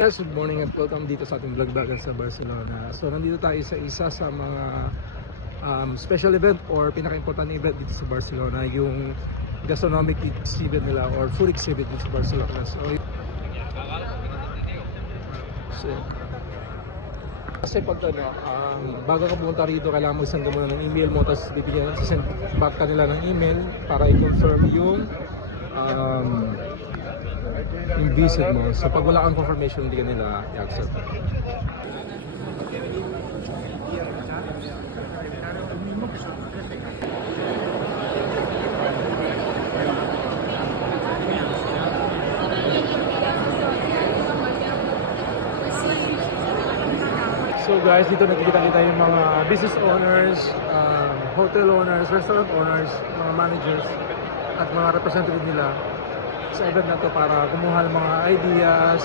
Yes, good morning at welcome dito sa ating vlog-vlogan sa Barcelona. So nandito tayo sa isa sa mga special event or pinaka-important event dito sa Barcelona, yung gastronomic exhibit nila or food exhibit dito sa Barcelona. So kasi pag bago ka pumunta rito, kailangan mo send muna ng email mo, tapos bibigyan, send back ka nila ng email para i-confirm yung visit mo. So pag wala kang confirmation, hindi ka nila i-accept. So guys, dito nakikita kita yung mga business owners, hotel owners, restaurant owners, mga managers, at mga representative nila sa event na to para kumuha ng mga ideas,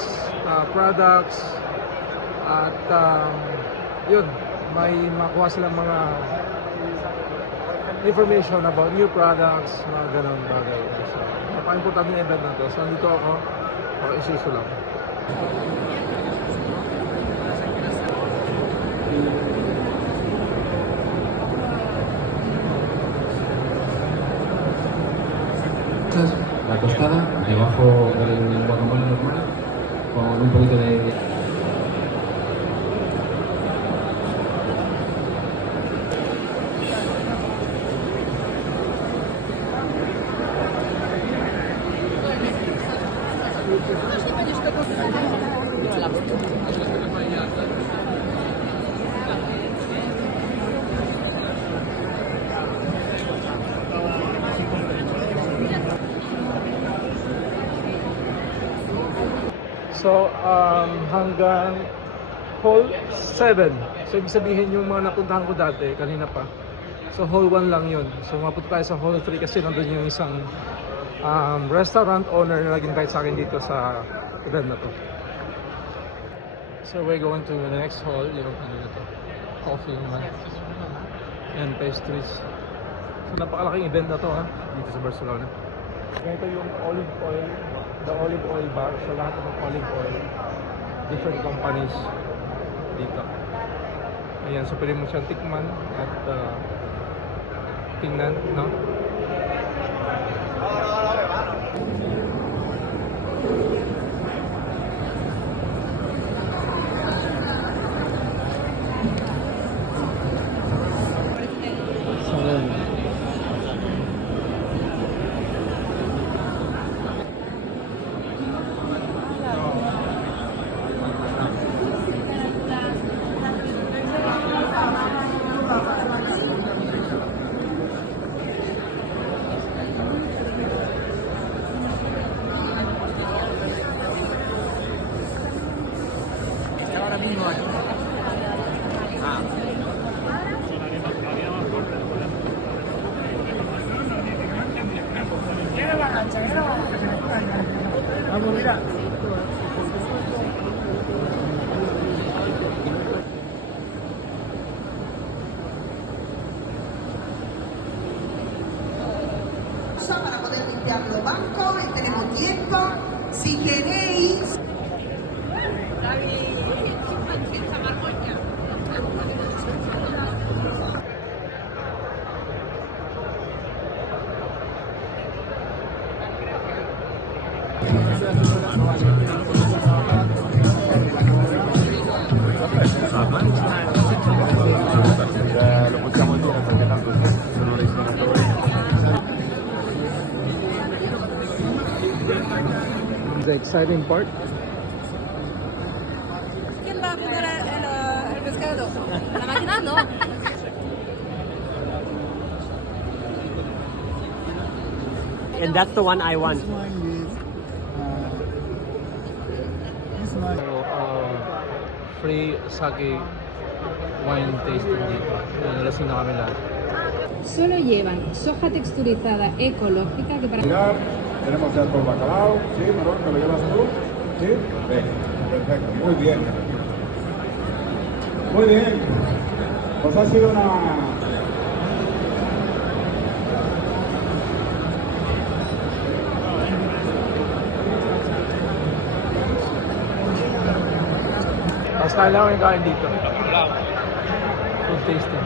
products, at yun, may makuha silang mga information about new products, mga ganun bagay. So, napaka-important yung event na to. So, nandito ako, isuso lang. La tostada debajo del guacamole normal con un poquito de... So, hanggang hall 7. So, ibig sabihin yung mga napuntahan ko dati, kanina pa. So, hall 1 lang yun. So, mapunta tayo sa hall 3 kasi nandun yung isang restaurant owner na naging kahit sa akin dito sa event na to. So, we're going to the next hall, yung ano na to, coffee naman. And pastries. So, napakalaking event na to dito sa Barcelona. Ganito yung olive oil, the olive oil bar. So lahat ng olive oil, different companies dito. Ayan, so pwede mo siyang tikman at tingnan, no? Para poder limpiar los bancos y tenemos tiempo. Si queréis. The exciting part. ¿Quién va a poner el pescado? La máquina no. And that's the one I want. So, free sake wine tasting dito. Nalasing na kami lahat. Solo llevan soja texturizada ecológica que para... Tenemos ya todo bacalao, ¿sí? Marón, ¿me lo llevas tú? ¿Sí? Venga, perfecto, muy bien. Muy bien. Pues ha sido una... kailangan yung kain dito. Food tasting.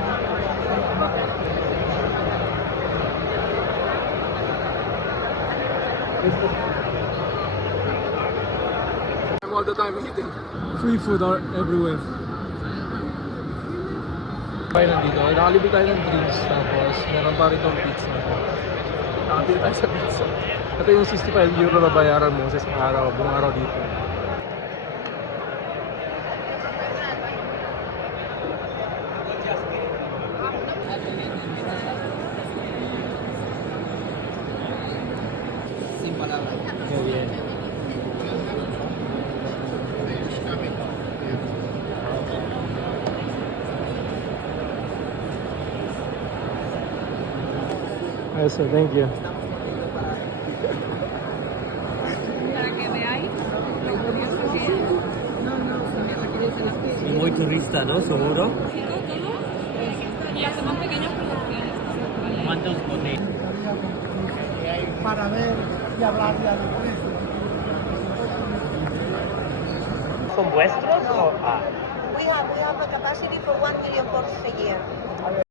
All the time eating. Free food are everywhere. Kaya nandito, nakalibig tayo ng drinks, tapos meron pa rin itong pizza. Nakatili tayo sa pizza. Ito yung 65 euro na bayaran mo sa isang araw, buong araw dito. Muy bien. Eso, thank you. Para que veáis lo curioso que es. No, se me requiere la piel. Y muy turista, ¿no? Seguro. Y hacemos pequeñas producciones. ¿Cuántos botellas? Para ver y hablar de precio. ¿Son vuestros o...? We have the capacity for 1 million boxes a year.